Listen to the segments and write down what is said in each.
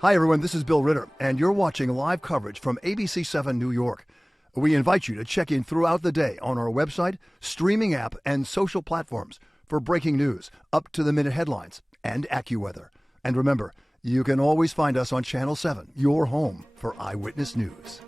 Hi, everyone. This is Bill Ritter, and you're watching live coverage from ABC-7 New York. We invite you to check in throughout the day on our website, streaming app, and social platforms for breaking news, up-to-the-minute headlines, and AccuWeather. And remember, you can always find us on Channel 7, your home for Eyewitness News.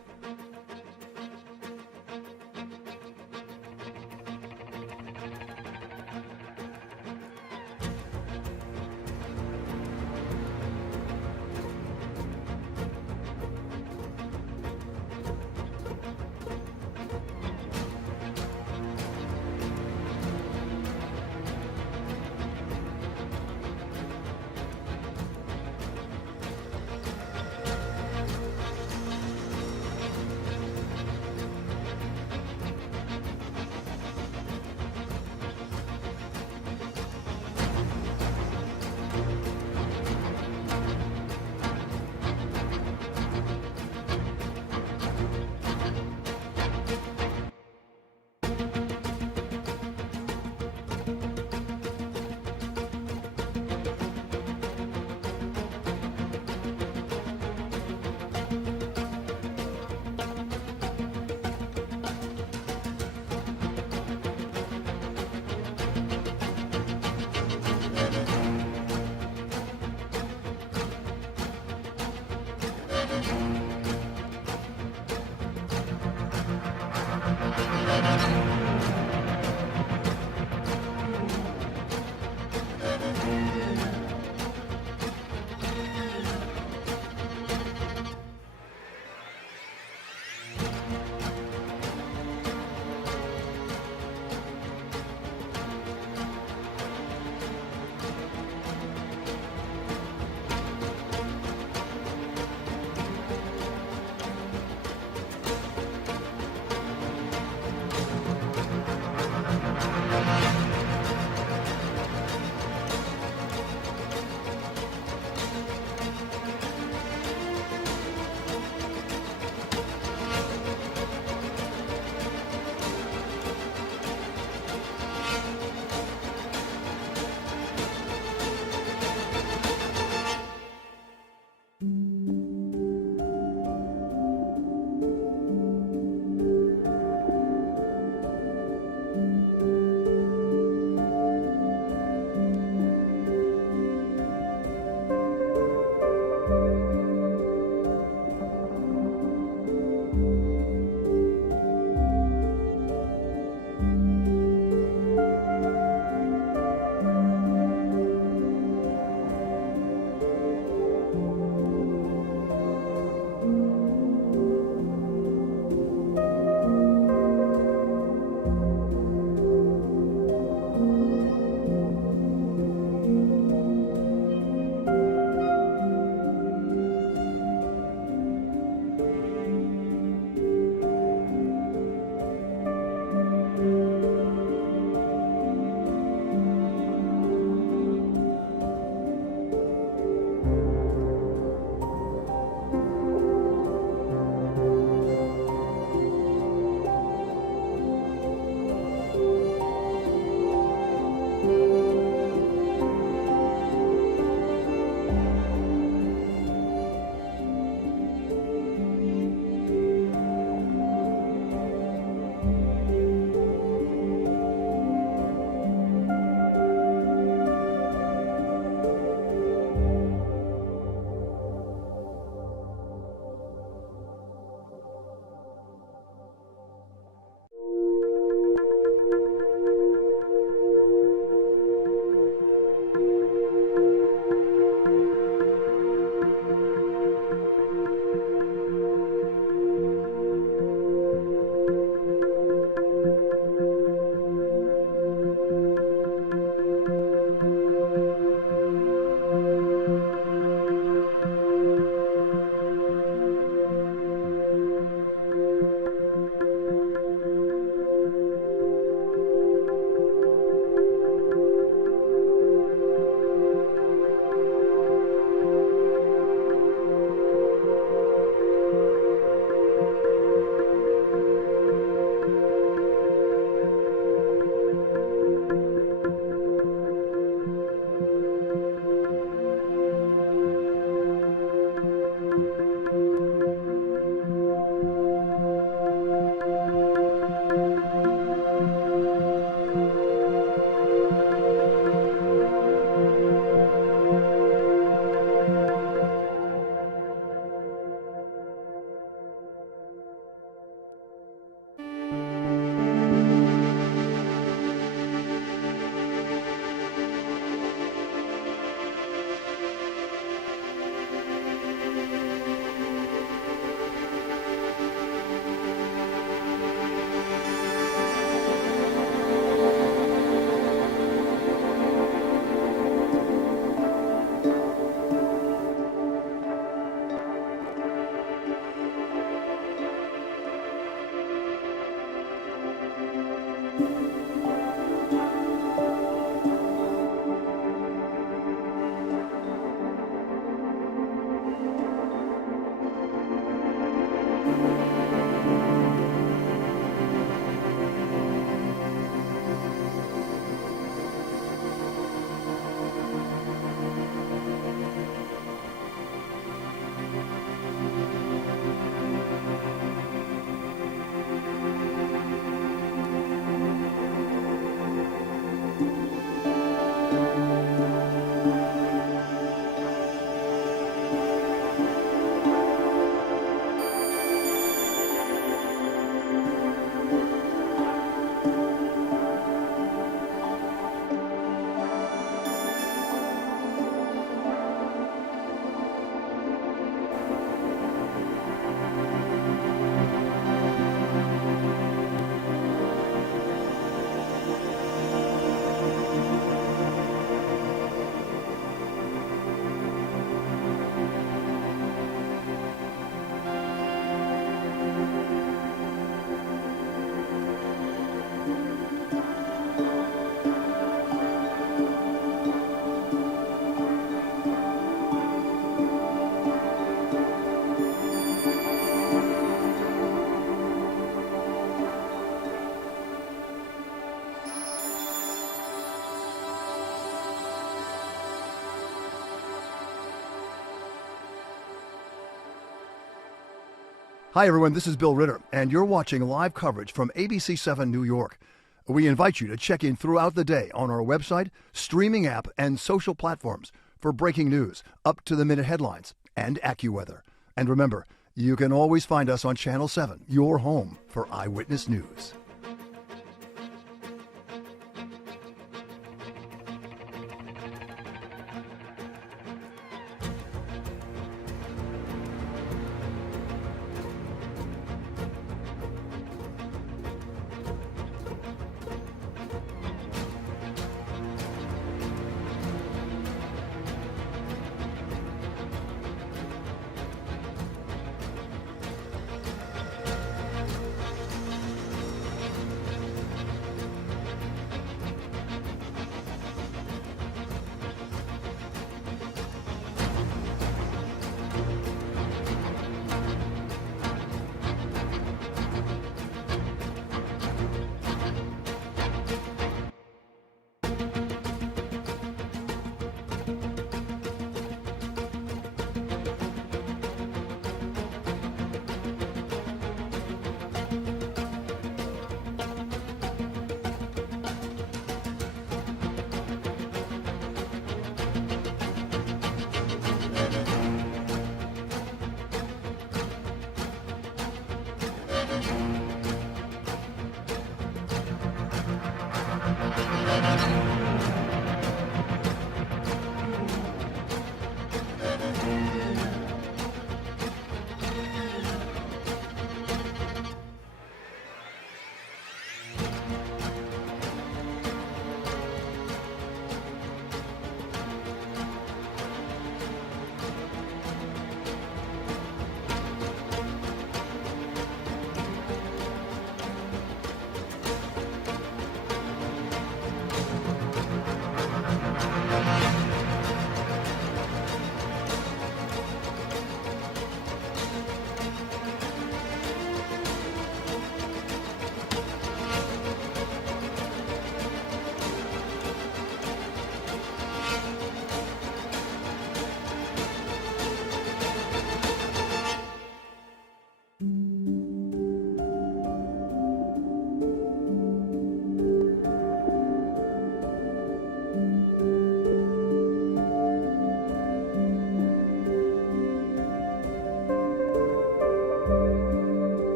Hi, everyone. This is Bill Ritter, and you're watching live coverage from ABC-7 New York. We invite you to check in throughout the day on our website, streaming app, and social platforms for breaking news, up-to-the-minute headlines, and AccuWeather. And remember, you can always find us on Channel 7, your home for Eyewitness News.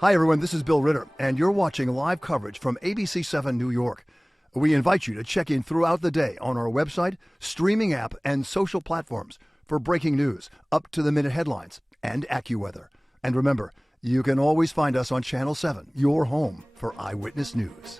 Hi, everyone. This is Bill Ritter, and you're watching live coverage from ABC-7 New York. We invite you to check in throughout the day on our website, streaming app, and social platforms for breaking news, up-to-the-minute headlines, and AccuWeather. And remember, you can always find us on Channel 7, your home for Eyewitness News.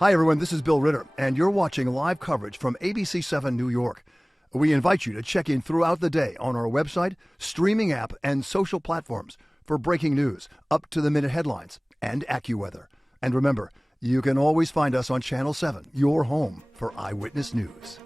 Hi, everyone. This is Bill Ritter, and you're watching live coverage from ABC-7 New York. We invite you to check in throughout the day on our website, streaming app, and social platforms for breaking news, up-to-the-minute headlines, and AccuWeather. And remember, you can always find us on Channel 7, your home for Eyewitness News.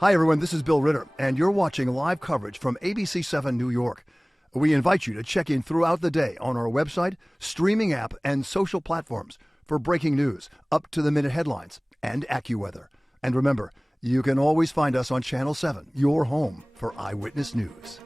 Hi, everyone. This is Bill Ritter, and you're watching live coverage from ABC-7 New York. We invite you to check in throughout the day on our website, streaming app, and social platforms for breaking news, up-to-the-minute headlines, and AccuWeather. And remember, you can always find us on Channel 7, your home for Eyewitness News.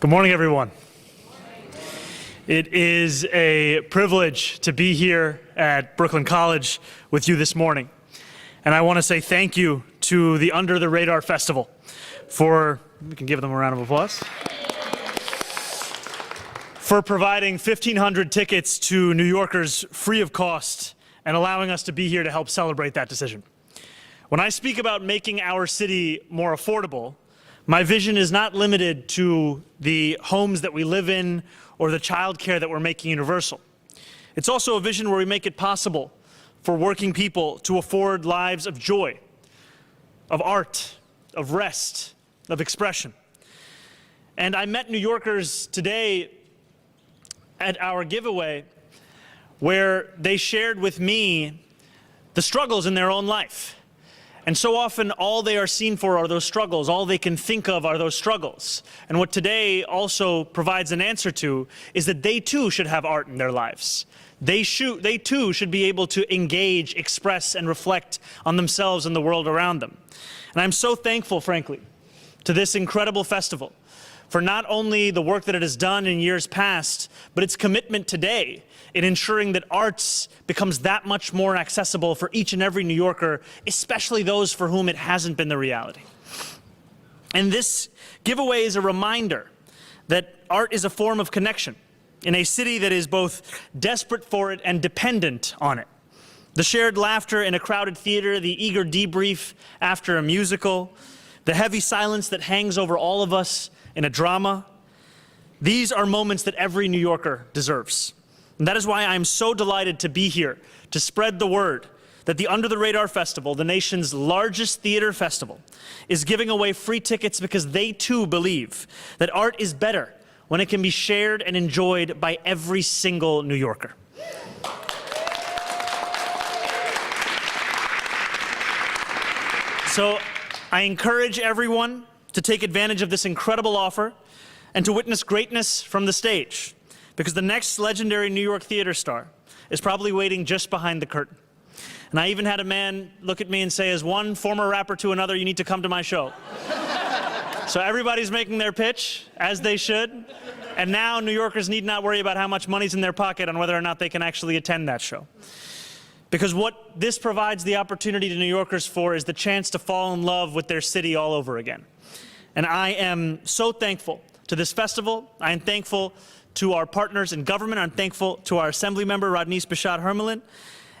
Good morning, everyone. It is a privilege to be here at Brooklyn College with you this morning. And I want to say thank you to the Under the Radar Festival for, we can give them a round of applause, for providing 1,500 tickets to New Yorkers free of cost and allowing us to be here to help celebrate that decision. When I speak about making our city more affordable, my vision is not limited to the homes that we live in or the childcare that we're making universal. It's also a vision where we make it possible for working people to afford lives of joy, of art, of rest, of expression. And I met New Yorkers today at our giveaway where they shared with me the struggles in their own life. And so often all they are seen for are those struggles. All they can think of are those struggles. And what today also provides an answer to is that they too should have art in their lives. They too should be able to engage, express, and reflect on themselves and the world around them. And I'm so thankful, frankly, to this incredible festival for not only the work that it has done in years past, but its commitment today in ensuring that arts becomes that much more accessible for each and every New Yorker, especially those for whom it hasn't been the reality. And this giveaway is a reminder that art is a form of connection in a city that is both desperate for it and dependent on it. The shared laughter in a crowded theater, the eager debrief after a musical, the heavy silence that hangs over all of us in a drama. These are moments that every New Yorker deserves. And that is why I'm so delighted to be here to spread the word that the Under the Radar Festival, the nation's largest theater festival, is giving away free tickets because they too believe that art is better when it can be shared and enjoyed by every single New Yorker. So I encourage everyone to take advantage of this incredible offer and to witness greatness from the stage, because the next legendary New York theater star is probably waiting just behind the curtain. And I even had a man look at me and say, as one former rapper to another, you need to come to my show. So everybody's making their pitch, as they should. And now New Yorkers need not worry about how much money's in their pocket on whether or not they can actually attend that show. Because what this provides the opportunity to New Yorkers for is the chance to fall in love with their city all over again. And I am so thankful to this festival. I am thankful to our partners in government. I'm thankful to our Assembly member, Rodneysh Bashad-Hermelin.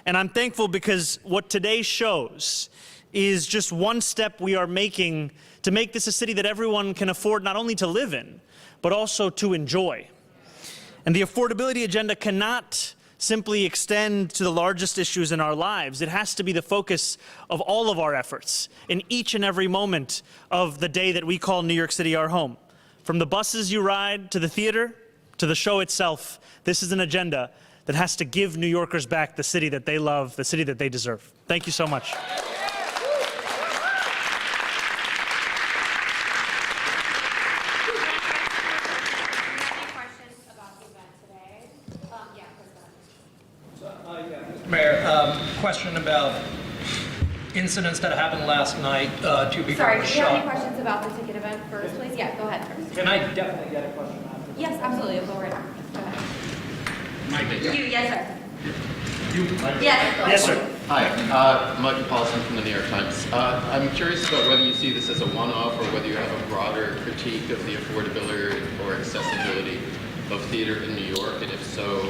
And I'm thankful because what today shows is just one step we are making to make this a city that everyone can afford not only to live in, but also to enjoy. And the affordability agenda cannot simply extend to the largest issues in our lives. It has to be the focus of all of our efforts in each and every moment of the day that we call New York City our home. From the buses you ride, to the theater, to the show itself, this is an agenda that has to give New Yorkers back the city that they love, the city that they deserve. Thank you so much. Mayor, question about incidents that happened last night. Two people Sorry, were do you have any shot. questions about the ticket event first, please? Yeah, go ahead first. Can I definitely get a question after? Yes, absolutely. Go right on. Go ahead. You, yes, sir. Yes, go Yes, ahead. sir. Hi, Michael Paulson from the New York Times. I'm curious about whether you see this as a one-off or whether you have a broader critique of the affordability or accessibility of theater in New York, and if so,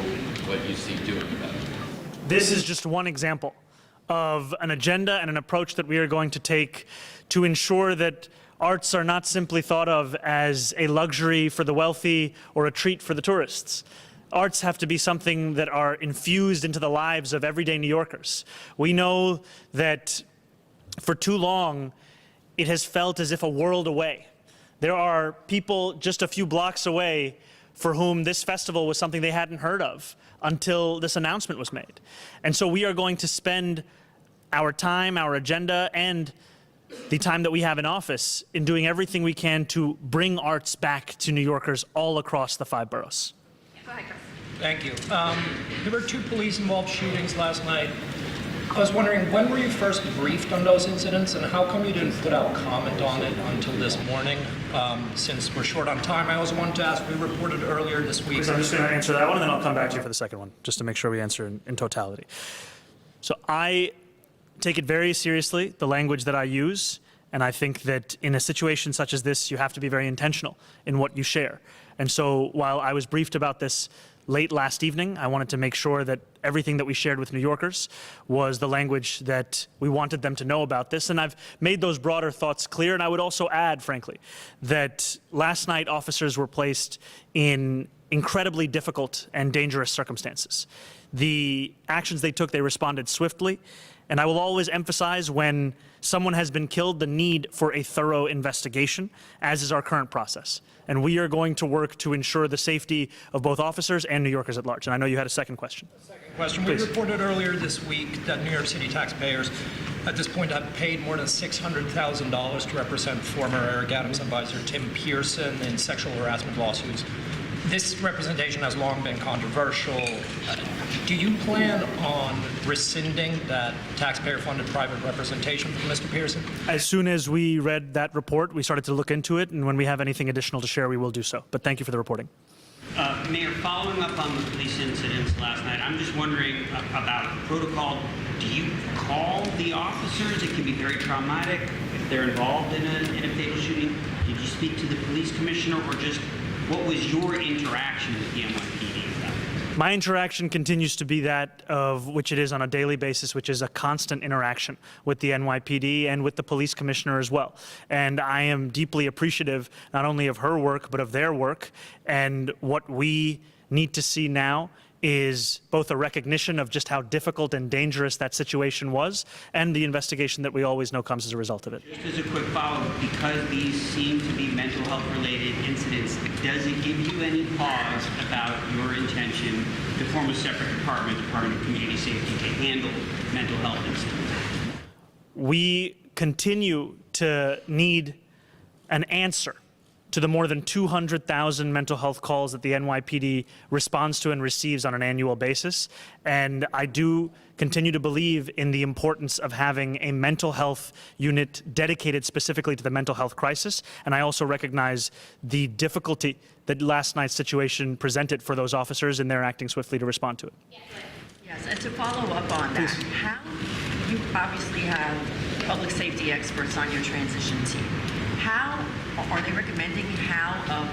what you see doing about it. This is just one example of an agenda and an approach that we are going to take to ensure that arts are not simply thought of as a luxury for the wealthy or a treat for the tourists. Arts have to be something that are infused into the lives of everyday New Yorkers. We know that for too long, it has felt as if a world away. There are people just a few blocks away for whom this festival was something they hadn't heard of until this announcement was made. And so we are going to spend our time, our agenda, and the time that we have in office in doing everything we can to bring arts back to New Yorkers all across the 5 boroughs. Go ahead, Chris. Thank you. There were 2 police-involved shootings last night. I was wondering, when were you first briefed on those incidents, and how come you didn't put out comment on it until this morning? Since we're short on time, I also wanted to ask, we reported earlier this week. I'm just going to answer that one, and then I'll come back to you for the second one, just to make sure we answer in totality. So I take it very seriously, the language that I use, and I think that in a situation such as this, you have to be very intentional in what you share. And so while I was briefed about this late last evening, I wanted to make sure that everything that we shared with New Yorkers was the language that we wanted them to know about this. And I've made those broader thoughts clear. And I would also add, frankly, that last night officers were placed in incredibly difficult and dangerous circumstances. The actions they took, they responded swiftly. And I will always emphasize, when someone has been killed, the need for a thorough investigation, as is our current process. And we are going to work to ensure the safety of both officers and New Yorkers at large. And I know you had a second question. Second question. Please. We reported earlier this week that New York City taxpayers at this point have paid more than $600,000 to represent former Eric Adams advisor Tim Pearson in sexual harassment lawsuits. This representation has long been controversial. Do you plan on rescinding that taxpayer-funded private representation from Mr. Pearson? As soon as we read that report, we started to look into it, and when we have anything additional to share, we will do so. But thank you for the reporting. Mayor, following up on the police incidents last night, I'm just wondering about protocol. Do you call the officers? It can be very traumatic if they're involved in a fatal shooting. Did you speak to the police commissioner, or just what was your interaction with the NYPD about it? My interaction continues to be that of which it is on a daily basis, which is a constant interaction with the NYPD and with the police commissioner as well. And I am deeply appreciative not only of her work, but of their work. And what we need to see now is both a recognition of just how difficult and dangerous that situation was, and the investigation that we always know comes as a result of it. Just as a quick follow-up, because these seem to be mental health-related incidents, does it give you any pause about your intention to form a separate Department of Community Safety, to handle mental health incidents? We continue to need an answer to the more than 200,000 mental health calls that the NYPD responds to and receives on an annual basis. And I do continue to believe in the importance of having a mental health unit dedicated specifically to the mental health crisis. And I also recognize the difficulty that last night's situation presented for those officers, and they're acting swiftly to respond to it. Yes, and to follow up on that, how you obviously have public safety experts on your transition team. How are they recommending how a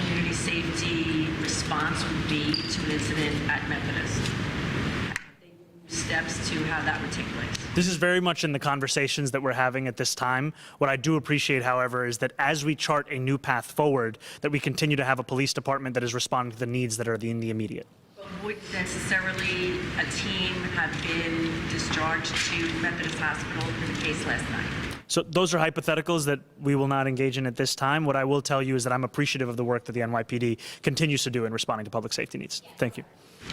community safety response would be to an incident at Methodist? Have they given steps to how that would take place? This is very much in the conversations that we're having at this time. What I do appreciate, however, is that as we chart a new path forward, that we continue to have a police department that is responding to the needs that are in the immediate. Would necessarily a team have been discharged to Methodist Hospital in the case last night? So those are hypotheticals that we will not engage in at this time. What I will tell you is that I'm appreciative of the work that the NYPD continues to do in responding to public safety needs. Thank you.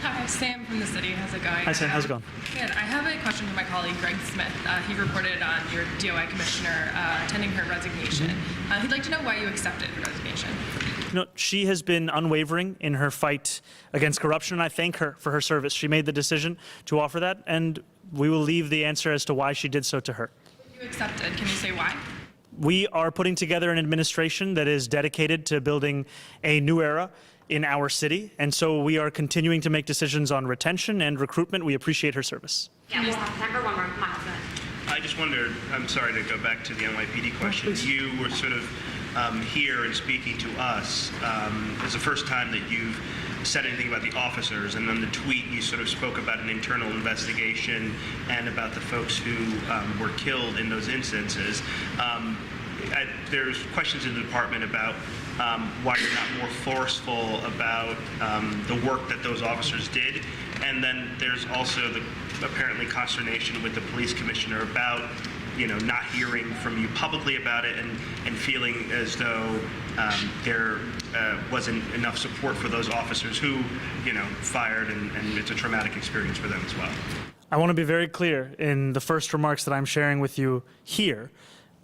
Hi, Sam from the city. How's it going? Hi, Sam. How's it going? Good. I have a question for my colleague, Greg Smith. He reported on your DOI commissioner attending her resignation. He'd like to know why you accepted her resignation. You know, she has been unwavering in her fight against corruption, and I thank her for her service. She made the decision to offer that, and we will leave the answer as to why she did so to her. You accepted. Can you say why? We are putting together an administration that is dedicated to building a new era in our city, and so we are continuing to make decisions on retention and recruitment. We appreciate her service. Yeah, we'll have time for one more. Miles, go ahead. I just wondered, I'm sorry to go back to the NYPD question. You were sort of here and speaking to us. It's the first time that you've said anything about the officers, and then the tweet you sort of spoke about an internal investigation and about the folks who were killed in those instances. There's questions in the department about why you're not more forceful about the work that those officers did. And then there's also the apparently consternation with the police commissioner about, you know, not hearing from you publicly about it and feeling as though there wasn't enough support for those officers who, you know, fired, and it's a traumatic experience for them as well. I want to be very clear in the first remarks that I'm sharing with you here,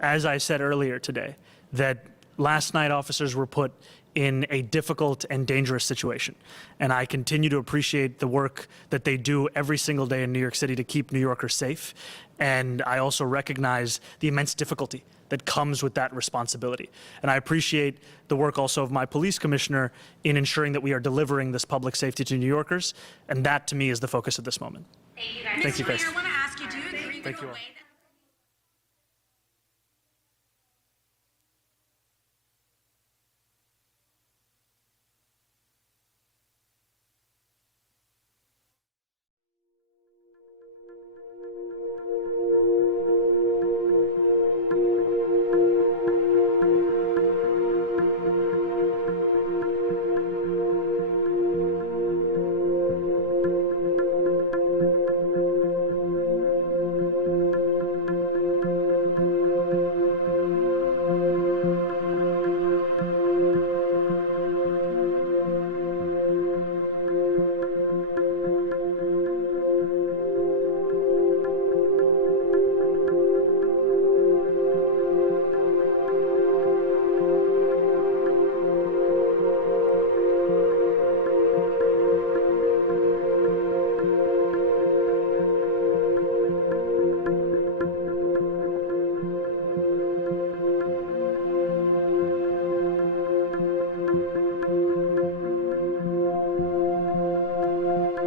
as I said earlier today, that last night officers were put in a difficult and dangerous situation. And I continue to appreciate the work that they do every single day in New York City to keep New Yorkers safe. And I also recognize the immense difficulty that comes with that responsibility. And I appreciate the work also of my police commissioner in ensuring that we are delivering this public safety to New Yorkers. And that, to me, is the focus of this moment. Thank you, guys. Thank you, guys. Mayor, I want to ask you, do you agree Thank with you the all. way that